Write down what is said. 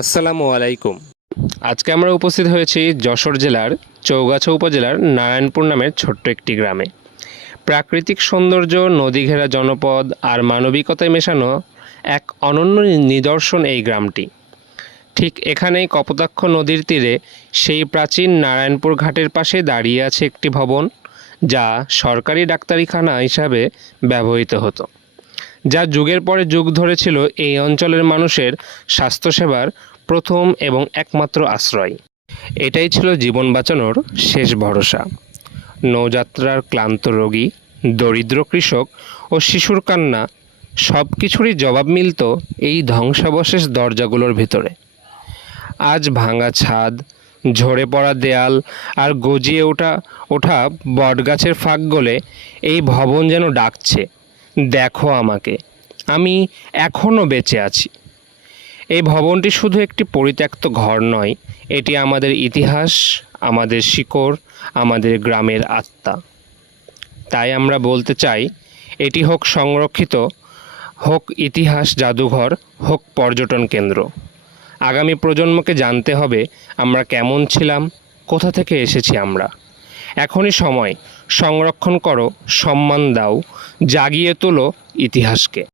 আসসালামু আলাইকুম। আজকে আমরা উপস্থিত হয়েছি যশোর জেলার চৌগাছা উপজেলার নারায়ণপুর নামের ছোট্ট একটি গ্রামে। প্রাকৃতিক সৌন্দর্য নদী ঘেরা জনপদ আর মানবিকতায় মেশানো এক অনন্য নিদর্শন এই গ্রামটি। ঠিক এখানেই কপোতাক্ষ নদীর তীরে সেই প্রাচীন নারায়ণপুর ঘাটের পাশে দাঁড়িয়ে আছে একটি ভবন, যা সরকারি ডাক্তারিখানা হিসাবে ব্যবহৃত হতো। যা যুগের পরে যুগ ধরেছিল এই অঞ্চলের মানুষের স্বাস্থ্যসেবার প্রথম এবং একমাত্র আশ্রয়। এটাই ছিল জীবন বাঁচানোর শেষ ভরসা। নৌযাত্রার ক্লান্ত রোগী, দরিদ্র কৃষক ও শিশুর কান্না সব কিছুরই জবাব মিলত এই ধ্বংসাবশেষ দরজাগুলোর ভিতরে। আজ ভাঙা ছাদ, ঝরে পড়া দেয়াল আর গজিয়ে ওঠা ওঠা বটগাছের ফাঁক গলে এই ভবন যেন ডাকছে। দেখো আমাকে। আমি এখনও বেঁচে আছি। এই ভবনটি শুধু একটি পরিত্যক্ত ঘর নয়, এটি আমাদের ইতিহাস, আমাদের শিকড়, আমাদের গ্রামের আত্মা। তাই আমরা বলতে চাই, এটি হোক সংরক্ষিত, হোক ইতিহাস জাদুঘর, হোক পর্যটন কেন্দ্র। আগামী প্রজন্মকে জানতে হবে আমরা কেমন ছিলাম, কোথা থেকে এসেছি আমরা। এখনই সময়। সংরক্ষণ করো সম্মান দাও জাগিয়ে তোলো ইতিহাসকে।